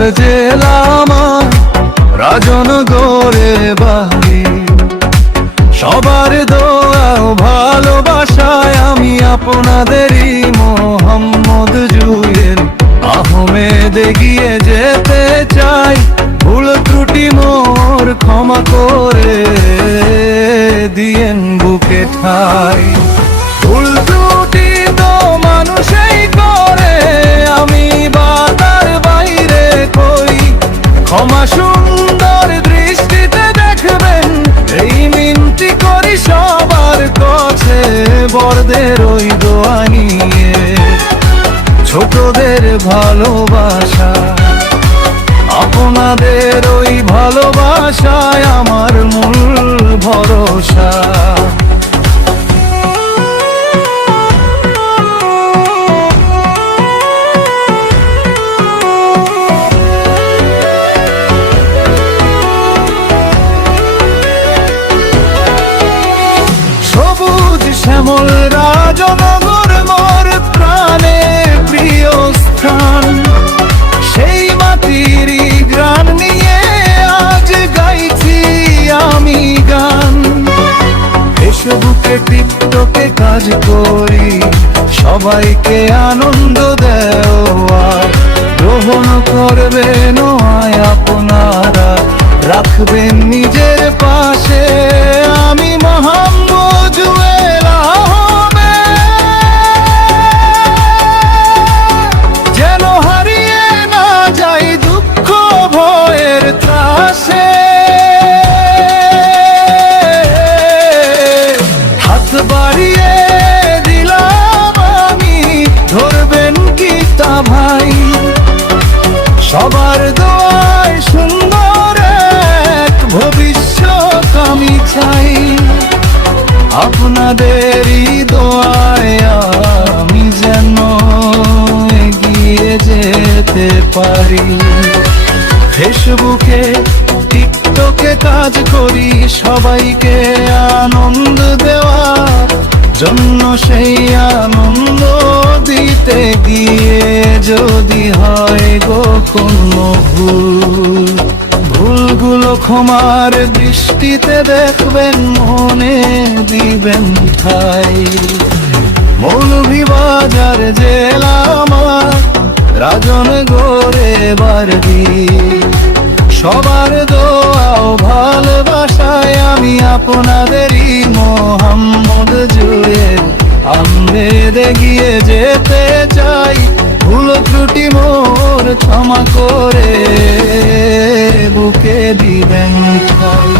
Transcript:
বাজার জেলা আমার রাজনগরে বাড়ি। সবার দোয়া ও ভালোবাসায় আমি আপনাদেরই মোহাম্মদ জুয়েল আহমেদ এগিয়ে যেতে চাই। ভুল ত্রুটি মোর ক্ষমা করে দিয়েন বুকে ঠাই। ভুল ত্রুটি তো মানুষই করে, আমি বাতার বাইরে কই। ক্ষমা সুন্দর দৃষ্টিতে দেখবেন, এই মিনতি করি সবার কাছে। বড়দের ওই দোয়া নিয়ে ছোটদের ভালোবাসা, আপনাদের ওই ভালোবাসায় আমার মূল ভরসা। সবুজ শ্যামল রাজনগর মোর প্রাণে প্রিয় স্থান। সেই মাটিরই গান নিয়ে আজ গাইছি আমি গান। ফেসবুকে টিকটকে কাজ করি, সবাইকে আনন্দ দেওয়ার। গ্রহণ করবেন আয় আপনারা, রাখবেন নিজের পাশে। আমি মোহাম্মদ জুয়েল আহমেদ, যেন হারিয়ে না যাই দুঃখ ভয়ের ত্রাসে। হাত বাড়িয়ে দিলাম আমি, ধরবেন কি তা ভাই। সবার দোয়ায় সুন্দর এক ভবিষ্যৎ আমি চাই। আপনাদেরই দোয়ায় আমি যেন এগিয়ে যেতে পারি। ফেসবুকে টিকটকে কাজ করি, সবাইকে আনন্দ দেওয়ার জন্য। সেই আনন্দ দিতে গিয়ে যদি হয় গো কোনো ভুল, ভুলগুলো ক্ষমার দৃষ্টিতে দেখবেন, মনে দিবেন ঠাই। মৌলভীবাজার জেলা আমার রাজনগরে বাড়ি। সবার দোয়া ও ভালোবাসায় আমি আপনাদেরই মোহাম্মদ জুয়েল আহমেদ এগিয়ে যেতে চাই। ভুল ত্রুটি মোর ক্ষমা করে বুকে দিবেন ঠাই।